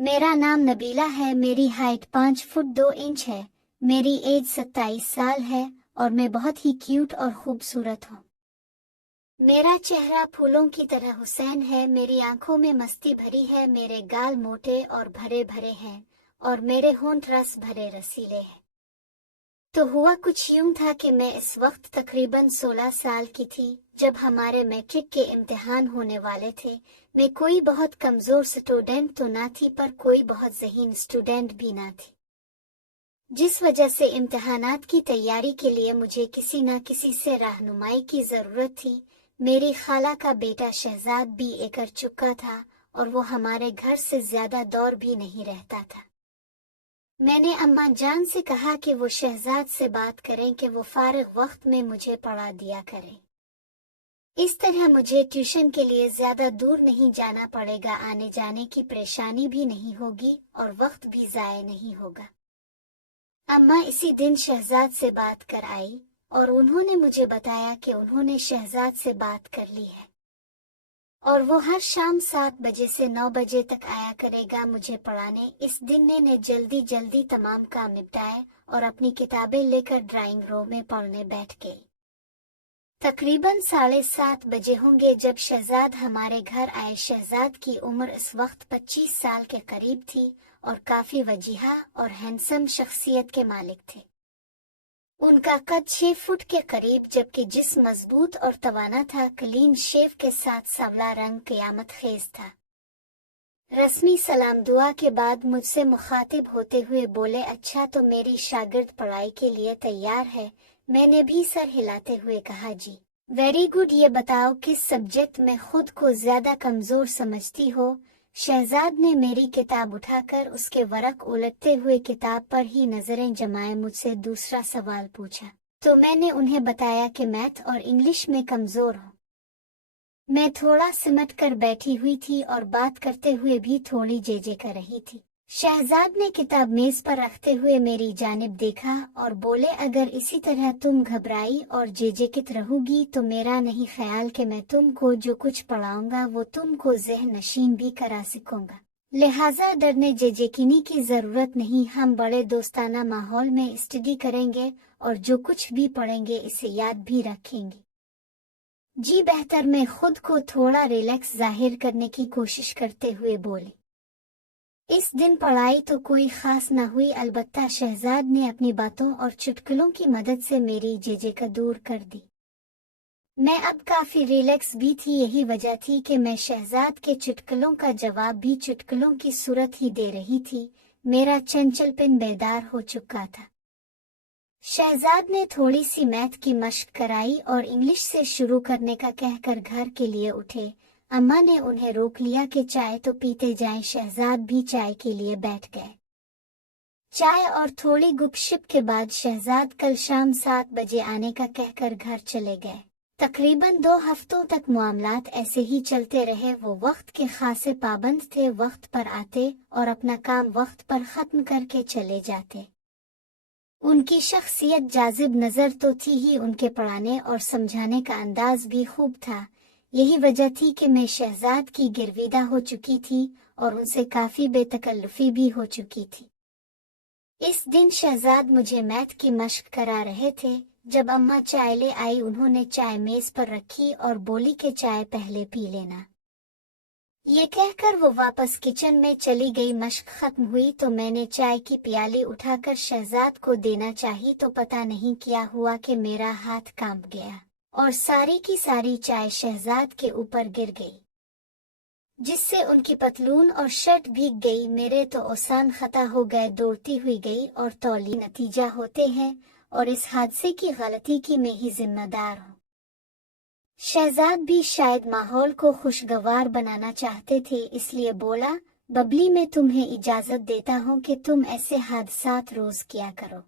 मेरा नाम नबीला है। मेरी हाइट 5 फुट 2 इंच है। मेरी एज 27 साल है और मैं बहुत ही क्यूट और खूबसूरत हूँ। मेरा चेहरा फूलों की तरह हुसैन है। मेरी आंखों में मस्ती भरी है। मेरे गाल मोटे और भरे भरे हैं और मेरे होंठ रस भरे रसीले हैं। तो हुआ कुछ यूं था कि मैं इस वक्त तकरीबन 16 साल की थी जब हमारे मैट्रिक के इम्तिहान होने वाले थे। मैं कोई बहुत कमजोर स्टूडेंट तो ना थी पर कोई बहुत ज़हीन स्टूडेंट भी ना थी, जिस वजह से इम्तिहानात की तैयारी के लिए मुझे किसी न किसी से रहनुमाई की ज़रूरत थी। मेरी खाला का बेटा शहजाद BA कर चुका था और वो हमारे घर से ज़्यादा दूर भी नहीं रहता था। मैंने अम्मा जान से कहा कि वो शहजाद से बात करें कि वो फारिग वक्त में मुझे पढ़ा दिया करें। इस तरह मुझे ट्यूशन के लिए ज्यादा दूर नहीं जाना पड़ेगा, आने जाने की परेशानी भी नहीं होगी और वक्त भी ज़ाया नहीं होगा। अम्मा इसी दिन शहजाद से बात कर आई और उन्होंने मुझे बताया कि उन्होंने शहजाद से बात कर ली है और वो हर शाम 7 बजे से 9 बजे तक आया करेगा मुझे पढ़ाने। इस दिन ने जल्दी जल्दी तमाम काम निपटाए और अपनी किताबें लेकर ड्राइंग रूम में पढ़ने बैठ गई। तकरीबन 7:30 बजे होंगे जब शहजाद हमारे घर आए। शहजाद की उम्र इस वक्त 25 साल के करीब थी और काफी वजीहा और हैंडसम शख्सियत के मालिक थे। उनका कद 6 फुट के करीब जबकि जिस्म मजबूत और तवाना था। क्लीन शेव के साथ सांवला रंग क़यामत खेज था। रस्मी सलाम दुआ के बाद मुझसे मुखातिब होते हुए बोले, अच्छा तो मेरी शागिर्द पढ़ाई के लिए तैयार है। मैंने भी सर हिलाते हुए कहा, जी वेरी गुड। ये बताओ किस सब्जेक्ट में खुद को ज्यादा कमजोर समझती हो? शहजाद ने मेरी किताब उठाकर उसके वरक उलटते हुए किताब पर ही नजरें जमाए मुझसे दूसरा सवाल पूछा। तो मैंने उन्हें बताया कि मैथ और इंग्लिश में कमजोर हूँ। मैं थोड़ा सिमट कर बैठी हुई थी और बात करते हुए भी थोड़ी जेजे कर रही थी। शहजाद ने किताब मेज पर रखते हुए मेरी जानिब देखा और बोले, अगर इसी तरह तुम घबराई और जेजेकित रहोगी तो मेरा नहीं ख्याल कि मैं तुमको जो कुछ पढ़ाऊंगा वो तुमको ज़हन नशीन भी करा सकूंगा। लिहाजा डरने जेजेकिनी की जरूरत नहीं। हम बड़े दोस्ताना माहौल में स्टडी करेंगे और जो कुछ भी पढ़ेंगे इसे याद भी रखेंगे। जी बेहतर। मैं खुद को थोड़ा रिलैक्स जाहिर करने की कोशिश करते हुए बोली। इस दिन पढ़ाई तो कोई खास न हुई, अलबत्ता शहजाद ने अपनी बातों और चुटकुलों की मदद से मेरी जेजेका दूर कर दी। मैं अब काफी रिलैक्स भी थी। यही वजह थी कि मैं शहजाद के चुटकुलों का जवाब भी चुटकुलों की सूरत ही दे रही थी। मेरा चंचलपन बेदार हो चुका था। शहजाद ने थोड़ी सी मैथ की मशक कराई और इंग्लिश से शुरू करने का कहकर घर के लिए उठे। अम्मा ने उन्हें रोक लिया कि चाय तो पीते जाएं। शहजाद भी चाय के लिए बैठ गए। चाय और थोड़ी गुपशप के बाद शहजाद कल शाम 7 बजे आने का कहकर घर चले गए। तकरीबन 2 हफ्तों तक मामलात ऐसे ही चलते रहे। वो वक्त के खासे पाबंद थे, वक्त पर आते और अपना काम वक्त पर खत्म करके चले जाते। उनकी शख्सियत जाजिब नजर तो थी ही, उनके पढ़ाने और समझाने का अंदाज भी खूब था। यही वजह थी कि मैं शहजाद की गिरविदा हो चुकी थी और उनसे काफी बेतकल्लुफी भी हो चुकी थी। इस दिन शहजाद मुझे मैथ की मशक करा रहे थे। जब अम्मा चाय ले आई उन्होंने चाय मेज पर रखी और बोली कि चाय पहले पी लेना। ये कहकर वो वापस किचन में चली गई। मशक खत्म हुई तो मैंने चाय की प्याली उठाकर शहजाद को देना चाही तो पता नहीं क्या हुआ कि मेरा हाथ कांप गया और सारी की सारी चाय शहजाद के ऊपर गिर गई, जिससे उनकी पतलून और शर्ट भीग गई। मेरे तो ओसान खता हो गए। दौड़ती हुई गई और तौली नतीजा होते हैं और इस हादसे की गलती की मैं ही जिम्मेदार हूँ। शहजाद भी शायद माहौल को खुशगवार बनाना चाहते थे, इसलिए बोला, बबली मैं तुम्हें इजाजत देता हूँ कि तुम ऐसे हादसात रोज किया करो।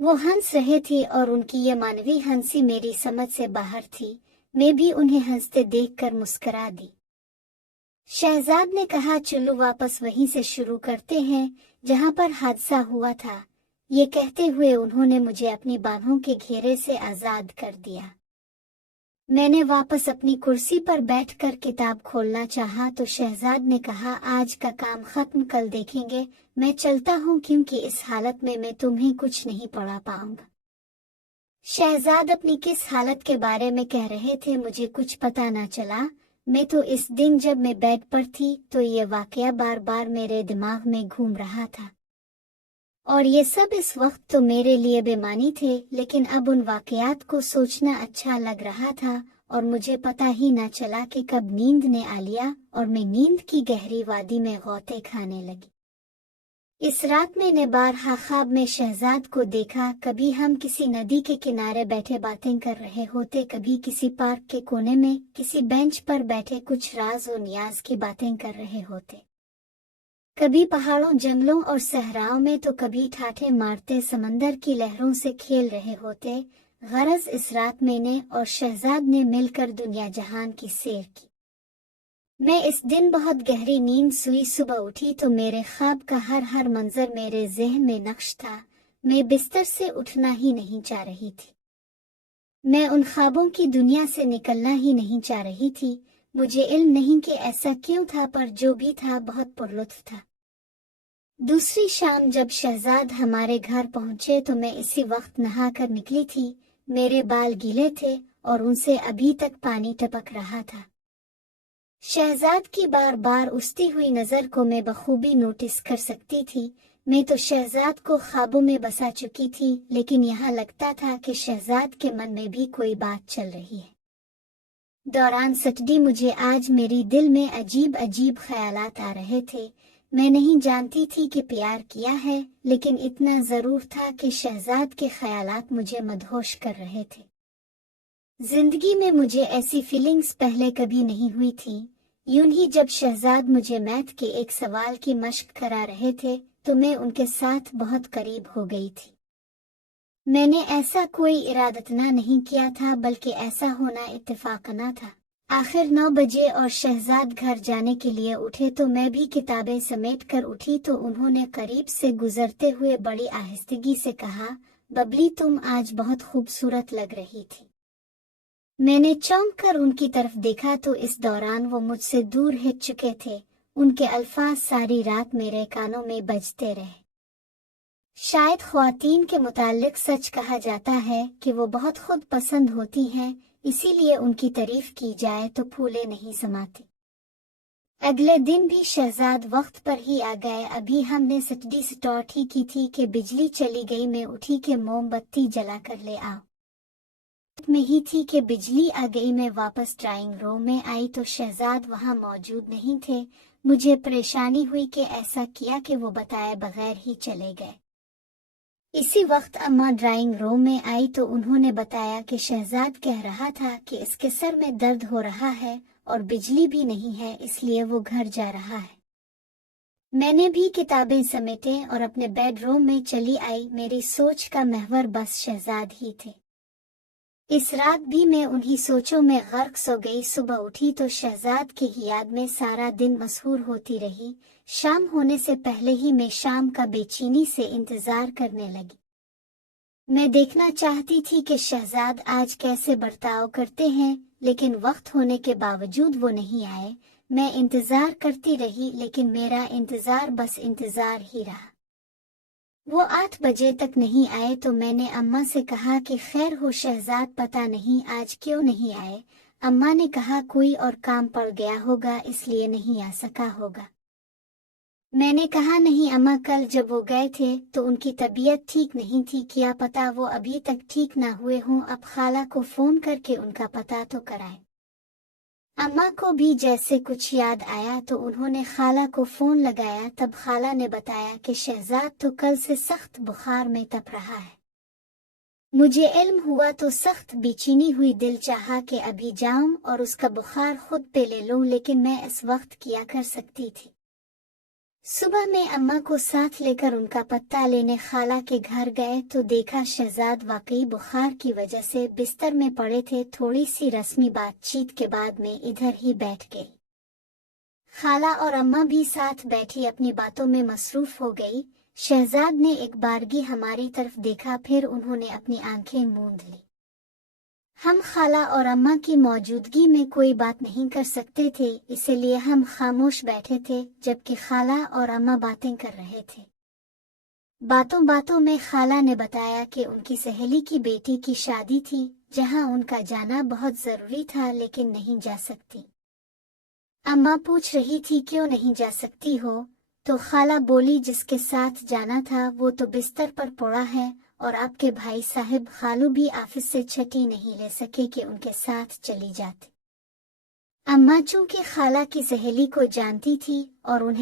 वो हंस रहे थे और उनकी ये मानवी हंसी मेरी समझ से बाहर थी। मैं भी उन्हें हंसते देखकर मुस्करा दी। शहजाद ने कहा, चलो वापस वहीं से शुरू करते हैं जहां पर हादसा हुआ था। ये कहते हुए उन्होंने मुझे अपनी बाहों के घेरे से आजाद कर दिया। میں نے واپس اپنی کرسی پر بیٹھ کر کتاب کھولنا چاہا تو شہزاد نے کہا آج کا کام ختم کل دیکھیں گے، میں چلتا ہوں کیونکہ اس حالت میں تمہیں کچھ نہیں پڑھا پاؤں گا۔ شہزاد اپنی کس حالت کے بارے میں کہہ رہے تھے مجھے کچھ پتہ نہ چلا۔ میں تو اس دن جب میں بیڈ پر تھی تو یہ واقعہ بار بار میرے دماغ میں گھوم رہا تھا، اور یہ سب اس وقت تو میرے لیے بے معنی تھے، لیکن اب ان واقعات کو سوچنا اچھا لگ رہا تھا، اور مجھے پتہ ہی نہ چلا کہ کب نیند نے آ لیا اور میں نیند کی گہری وادی میں غوطے کھانے لگی۔ اس رات میں نے بارہا خواب میں شہزاد کو دیکھا، کبھی ہم کسی ندی کے کنارے بیٹھے باتیں کر رہے ہوتے، کبھی کسی پارک کے کونے میں کسی بینچ پر بیٹھے کچھ راز و نیاز کی باتیں کر رہے ہوتے، کبھی پہاڑوں، جنگلوں اور صحراؤں میں تو کبھی ٹھاٹھے مارتے سمندر کی لہروں سے کھیل رہے ہوتے۔ غرض اس رات میں نے اور شہزاد نے مل کر دنیا جہان کی سیر کی۔ میں اس دن بہت گہری نیند سوئی، صبح اٹھی تو میرے خواب کا ہر منظر میرے ذہن میں نقش تھا، میں بستر سے اٹھنا ہی نہیں چاہ رہی تھی، میں ان خوابوں کی دنیا سے نکلنا ہی نہیں چاہ رہی تھی۔ مجھے علم نہیں کہ ایسا کیوں تھا، پر جو بھی تھا بہت پرلطف تھا۔ دوسری شام جب شہزاد ہمارے گھر پہنچے تو میں اسی وقت نہا کر نکلی تھی، میرے بال گیلے تھے اور ان سے ابھی تک پانی ٹپک رہا تھا۔ شہزاد کی بار بار اٹھتی ہوئی نظر کو میں بخوبی نوٹس کر سکتی تھی۔ میں تو شہزاد کو خوابوں میں بسا چکی تھی، لیکن یہاں لگتا تھا کہ شہزاد کے من میں بھی کوئی بات چل رہی ہے۔ دوران سٹڈی مجھے آج میری دل میں عجیب خیالات آ رہے تھے۔ میں نہیں جانتی تھی کہ پیار کیا ہے، لیکن اتنا ضرور تھا کہ شہزاد کے خیالات مجھے مدہوش کر رہے تھے۔ زندگی میں مجھے ایسی فیلنگز پہلے کبھی نہیں ہوئی تھی۔ یوں ہی جب شہزاد مجھے میتھ کے ایک سوال کی مشق کرا رہے تھے تو میں ان کے ساتھ بہت قریب ہو گئی تھی۔ میں نے ایسا کوئی ارادتنا نہیں کیا تھا، بلکہ ایسا ہونا اتفاقنا تھا۔ آخر 9 بجے اور شہزاد گھر جانے کے لیے اٹھے تو میں بھی کتابیں سمیٹ کر اٹھی تو انہوں نے قریب سے گزرتے ہوئے بڑی آہستگی سے کہا، ببلی تم آج بہت خوبصورت لگ رہی تھی۔ میں نے چونک کر ان کی طرف دیکھا تو اس دوران وہ مجھ سے دور ہٹ چکے تھے۔ ان کے الفاظ ساری رات میرے کانوں میں بجتے رہے۔ شاید خواتین کے متعلق سچ کہا جاتا ہے کہ وہ بہت خود پسند ہوتی ہیں، اسی لیے ان کی تعریف کی جائے تو پھولے نہیں سماتے۔ اگلے دن بھی شہزاد وقت پر ہی آ گئے۔ ابھی ہم نے سٹڈی سٹارٹ ہی کی تھی کہ بجلی چلی گئی۔ میں اٹھی کہ موم بتی جلا کر لے آؤ۔ میں ہی تھی کہ بجلی آ گئی۔ میں واپس ڈرائنگ روم میں آئی تو شہزاد وہاں موجود نہیں تھے۔ مجھے پریشانی ہوئی کہ ایسا کیا کہ وہ بتائے بغیر ہی چلے گئے۔ اسی وقت اماں ڈرائنگ روم میں آئی تو انہوں نے بتایا کہ شہزاد کہہ رہا تھا کہ اس کے سر میں درد ہو رہا ہے اور بجلی بھی نہیں ہے، اس لیے وہ گھر جا رہا ہے۔ میں نے بھی کتابیں سمیٹیں اور اپنے بیڈ روم میں چلی آئی۔ میری سوچ کا محور بس شہزاد ہی تھے۔ اس رات بھی میں انہی سوچوں میں غرق سو گئی۔ صبح اٹھی تو شہزاد کی ہی یاد میں سارا دن مسحور ہوتی رہی۔ شام ہونے سے پہلے ہی میں شام کا بے چینی سے انتظار کرنے لگی۔ میں دیکھنا چاہتی تھی کہ شہزاد آج کیسے برتاؤ کرتے ہیں، لیکن وقت ہونے کے باوجود وہ نہیں آئے۔ میں انتظار کرتی رہی، لیکن میرا انتظار بس انتظار ہی رہا۔ وہ 8 بجے تک نہیں آئے تو میں نے اماں سے کہا کہ خیر ہو شہزاد پتہ نہیں آج کیوں نہیں آئے۔ اماں نے کہا کوئی اور کام پڑ گیا ہوگا اس لیے نہیں آ سکا ہوگا۔ میں نے کہا نہیں اماں، کل جب وہ گئے تھے تو ان کی طبیعت ٹھیک نہیں تھی، کیا پتہ وہ ابھی تک ٹھیک نہ ہوئے ہوں، اب خالہ کو فون کر کے ان کا پتہ تو کرائے۔ اماں کو بھی جیسے کچھ یاد آیا تو انہوں نے خالہ کو فون لگایا، تب خالہ نے بتایا کہ شہزاد تو کل سے سخت بخار میں تپ رہا ہے۔ مجھے علم ہوا تو سخت بے چینی ہوئی، دل چاہا کہ ابھی جاؤں اور اس کا بخار خود پہ لے لوں، لیکن میں اس وقت کیا کر سکتی تھی۔ صبح میں اماں کو ساتھ لے کر ان کا پتہ لینے خالہ کے گھر گئے تو دیکھا شہزاد واقعی بخار کی وجہ سے بستر میں پڑے تھے۔ تھوڑی سی رسمی بات چیت کے بعد میں ادھر ہی بیٹھ گئی۔ خالہ اور اماں بھی ساتھ بیٹھی اپنی باتوں میں مصروف ہو گئی۔ شہزاد نے ایک بارگی ہماری طرف دیکھا، پھر انہوں نے اپنی آنکھیں موند لی۔ हम खाला और अम्मा की मौजूदगी में कोई बात नहीं कर सकते थे, इसलिए हम खामोश बैठे थे जबकि खाला और अम्मा बातें कर रहे थे। बातों बातों में खाला ने बताया कि उनकी सहेली की बेटी की शादी थी जहां उनका जाना बहुत जरूरी था लेकिन नहीं जा सकती। अम्मा पूछ रही थी क्यों नहीं जा सकती हो, तो खाला बोली जिसके साथ जाना था वो तो बिस्तर पर पड़ा है और आपके भाई साहब खालू भी ऑफिस से छुट्टी नहीं ले सके कि उनके साथ चली जाती। अम्मा चूंकि खाला की सहेली को जानती थी और उन्हें